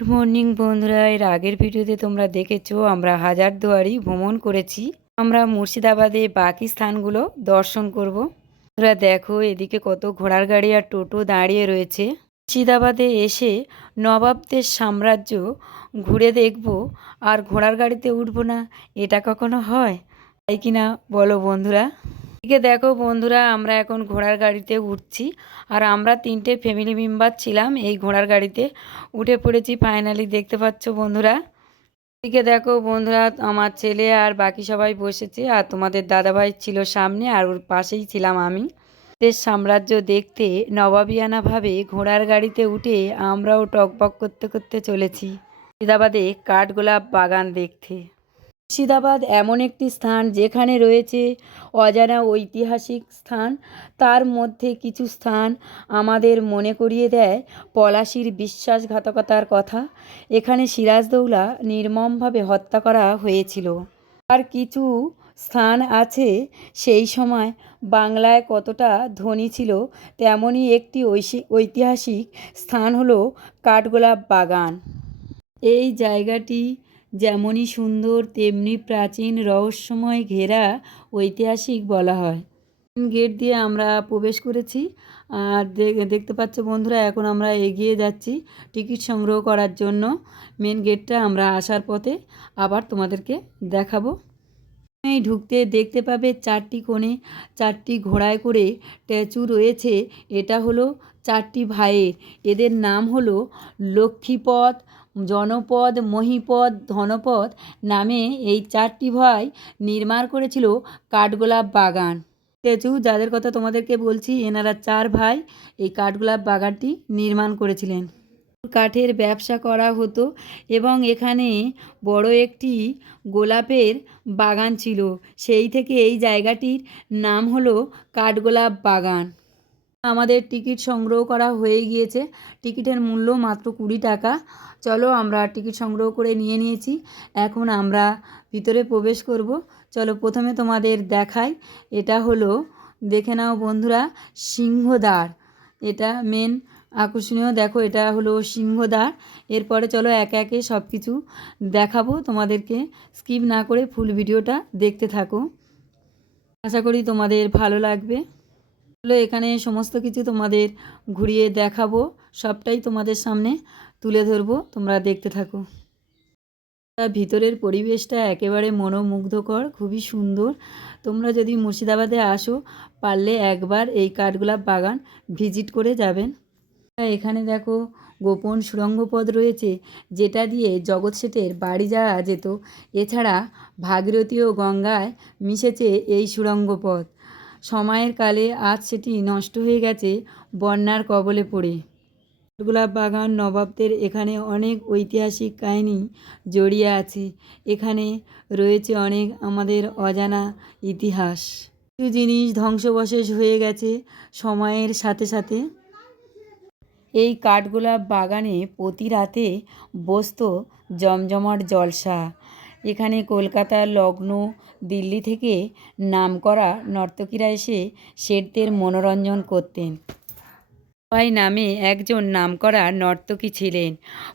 Good morning বন্ধুরা, এর আগের ভিডিওতে তোমরা দেখেছো আমরা হাজারদুয়ারি ভ্রমণ করেছি। আমরা মুর্শিদাবাদে বাকি স্থানগুলো দর্শন করব। তোমরা দেখো এদিকে কত ঘোড়ার গাড়ি আর টোটো দাঁড়িয়ে রয়েছে। মুর্শিদাবাদে এসে নবাবদের সাম্রাজ্য ঘুরে দেখব আর ঘোড়ার গাড়িতে উঠবো না, এটা কখনো হয়? তাই কি না বলো বন্ধুরা? এদিকে দেখো বন্ধুরা, আমরা এখন ঘোড়ার গাড়িতে উঠছি আর আমরা 3টে ফ্যামিলি মেম্বার ছিলাম এই ঘোড়ার গাড়িতে। উঠে পড়েছি ফাইনালি, দেখতে পাচ্ছ বন্ধুরা। এদিকে দেখো বন্ধুরা, আমার ছেলে আর বাকি সবাই বসেছে আর তোমাদের দাদাভাই ছিল সামনে আর ওর পাশেই ছিলাম আমি। দেশ সাম্রাজ্য দেখতে নবাবিয়ানাভাবে ঘোড়ার গাড়িতে উঠে আমরাও টকবক করতে করতে চলেছি মুর্শিদাবাদে কাঠগোলাপ বাগান দেখতে। মুর্শিদাবাদ এমন একটি স্থান যেখানে রয়েছে অজানা ঐতিহাসিক স্থান। তার মধ্যে কিছু স্থান আমাদের মনে করিয়ে দেয় পলাশির বিশ্বাসঘাতকতার কথা। এখানে সিরাজদৌল্লা নির্মমভাবে হত্যা করা হয়েছিল। আর কিছু স্থান আছে সেই সময় বাংলায় কতটা ধনী ছিল, তেমনই একটি ঐতিহাসিক স্থান হলো কাঠগোলাপ বাগান। এই জায়গাটি যেমনই সুন্দর তেমনি প্রাচীন রহস্যময় ঘেরা ঐতিহাসিক বলা হয়। গেট দিয়ে আমরা প্রবেশ করেছি আর দেখতে পাচ্ছ বন্ধুরা, এখন আমরা এগিয়ে যাচ্ছি টিকিট সংগ্রহ করার জন্য। মেন গেটটা আমরা আসার পথে আবার তোমাদেরকে দেখাবো। এই ঢুকতে দেখতে পাবে 4টি কোণে 4টি ঘোড়ায় করে স্ট্যাচু রয়েছে। এটা হলো 4টি ভাইয়ের। এদের নাম হলো লক্ষ্মীপদ, জনপদ, মহিপদ, ধনপদ নামে এই 4টি ভাই নির্মাণ করেছিল কাঠগোলাপ বাগান। স্ট্যাচু যাদের কথা তোমাদেরকে বলছি, এনারা 4 ভাই এই কাঠগোলাপ বাগানটি নির্মাণ করেছিলেন। কাঠের ব্যবসা করা হতো এবং এখানে বড় একটি গোলাপের বাগান ছিল। সেই থেকে এই জায়গাটির নাম হলো কাঠগোলাপ বাগান। আমাদের টিকিট সংগ্রহ করা হয়ে গিয়েছে। টিকিটের মূল্য মাত্র 20 টাকা। চলো, আমরা টিকিট সংগ্রহ করে নিয়ে নিয়েছি। এখন আমরা ভিতরে প্রবেশ করব। চলো প্রথমে তোমাদের দেখাই। এটা হলো, দেখে নাও বন্ধুরা, সিংহদ্বার। এটা মেন আকর্ষণীয়। দেখো এটা হলো সিংহদ্বার। এরপরে চলো একে একে সব কিছু দেখাবো তোমাদেরকে। স্কিপ না করে ফুল ভিডিওটা দেখতে থাকো, আশা করি তোমাদের ভালো লাগবে। এখানে সমস্ত কিছু তোমাদের ঘুরিয়ে দেখাবো, সবটাই তোমাদের সামনে তুলে ধরবো, তোমরা দেখতে থাকো। ভিতরের পরিবেশটা একেবারে মনোমুগ্ধকর, খুবই সুন্দর। তোমরা যদি মুর্শিদাবাদে আসো, পারলে একবার এই কাঠগোলাপ বাগান ভিজিট করে যাবেন। এখানে দেখো গোপন সুড়ঙ্গ পথ রয়েছে, যেটা দিয়ে জগৎ শেঠের বাড়ি যাওয়া যেত। এছাড়া ভাগীরথী ও গঙ্গায় মিশেছে এই সুড়ঙ্গ পথ। সময়ের কালে আজ সেটি নষ্ট হয়ে গেছে বন্যার কবলে পড়ে। কাঠগোলাপ বাগান নবাবদের, এখানে অনেক ঐতিহাসিক কাহিনী জড়িয়ে আছে। এখানে রয়েছে অনেক আমাদের অজানা ইতিহাস। কিছু জিনিস ধ্বংসবশেষ হয়ে গেছে সময়ের সাথে সাথে। এই কাঠগোলাপ বাগানে প্রতি রাতে বসতো জমজমাট জলসা। এখানে কলকাতা, লখনউ, দিল্লি থেকে নামকরা নর্তকীরা এসে শেঠদের মনোরঞ্জন করতেন। বাই নামে একজন নামকরা নর্তকী ছিলেন।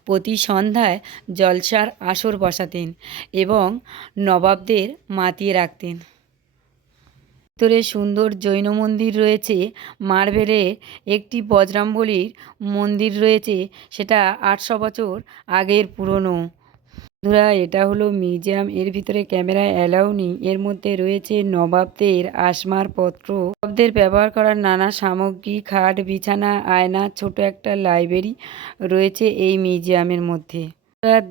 প্রতি সন্ধ্যায় জলসার আসর বসাতেন এবং নবাবদের মাতিয়ে রাখতেন। ভিতরে সুন্দর জৈন মন্দির রয়েছে। মার্বেলের একটি বজরাম্বলীর মন্দির রয়েছে, সেটা 800 বছর আগের পুরনো। বন্ধুরা, এটা হলো মিউজিয়াম। এর ভিতরে ক্যামেরা অ্যালাউ নেই। এর মধ্যে রয়েছে নবাবদের আসবাবপত্র, নবাবদের ব্যবহার করার নানা সামগ্রী, খাট, বিছানা, আয়না, ছোট একটা লাইব্রেরি রয়েছে এই মিউজিয়ামের মধ্যে।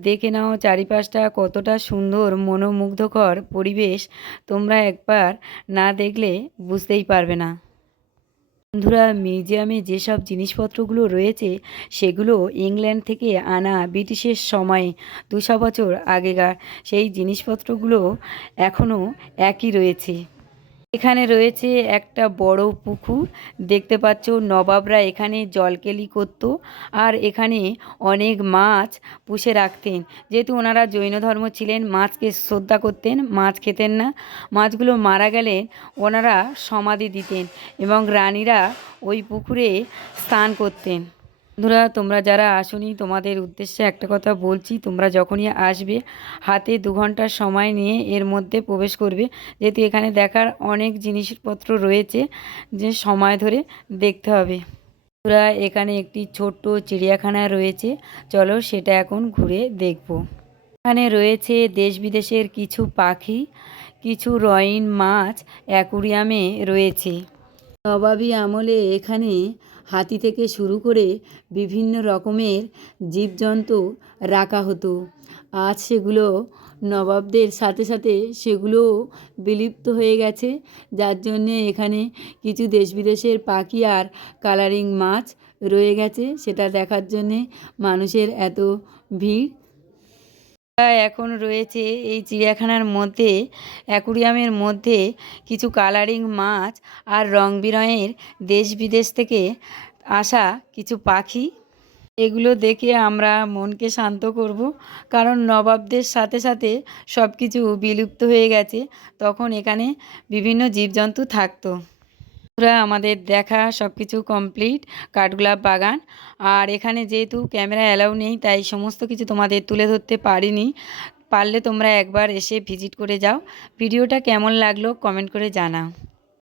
দেখে নাও চারিপাশটা কতটা সুন্দর, মনোমুগ্ধকর পরিবেশ। তোমরা একবার না দেখলে বুঝতেই পারবে না। বন্ধুরা, মিউজিয়ামে যেসব জিনিসপত্রগুলো রয়েছে সেগুলো ইংল্যান্ড থেকে আনা, ব্রিটিশের সময়ে 200 বছর আগেকার সেই জিনিসপত্রগুলো এখনও একই রয়েছে। এখানে রয়েছে একটা বড় পুকুর, দেখতে পাচ্ছ। নবাবরা এখানে জলকেলি করত আর এখানে অনেক মাছ পুষে রাখতেন। যেহেতু ওনারা জৈন ধর্ম ছিলেন, মাছকে শ্রদ্ধা করতেন, মাছ খেতেন না। মাছগুলো মারা গেলে ওনারা সমাধি দিতেন এবং রানীরা ওই পুকুরে স্নান করতেন। বন্ধুরা, তোমরা যারা আসোনি তোমাদের উদ্দেশ্যে একটা কথা বলছি, তোমরা যখনই আসবে হাতে 2 ঘন্টার সময় নিয়ে এর মধ্যে প্রবেশ করবে, যেহেতু এখানে দেখার অনেক জিনিসপত্র রয়েছে যে সময় ধরে দেখতে হবে। বন্ধুরা, এখানে একটি ছোট্ট চিড়িয়াখানা রয়েছে, চলো সেটা এখন ঘুরে দেখব। এখানে রয়েছে দেশ বিদেশের কিছু পাখি, কিছু রয়িন মাছ অ্যাকুরিয়ামে রয়েছে। নবাবী আমলে এখানে হাতি থেকে শুরু করে বিভিন্ন রকমের জীবজন্তু রাখা হতো। আজ সেগুলো নবাবদের সাথে সাথে সেগুলোও বিলুপ্ত হয়ে গেছে, যার জন্যে এখানে কিছু দেশ বিদেশের পাখি আর কালারিং মাছ রয়ে গেছে, সেটা দেখার জন্যে মানুষের এত ভিড়। এখন রয়েছে এই চিড়িয়াখানার মধ্যে, অ্যাকুরিয়ামের মধ্যে কিছু কালারিং মাছ আর রং বেরঙের দেশ বিদেশ থেকে আসা কিছু পাখি। এগুলো দেখে আমরা মনকে শান্ত করব, কারণ নবাবদের সাথে সাথে সব কিছু বিলুপ্ত হয়ে গেছে, তখন এখানে বিভিন্ন জীবজন্তু থাকতো। পুরা আমাদের দেখা সব কিছু কমপ্লিট, কাঠগোলাপ বাগান। আর এখানে যেহেতু ক্যামেরা অ্যালাউ নেই তাই সমস্ত কিছু তোমাদের তুলে ধরতে পারিনি, পারলে তোমরা একবার এসে ভিজিট করে যাও। ভিডিওটা কেমন লাগলো কমেন্ট করে জানাও।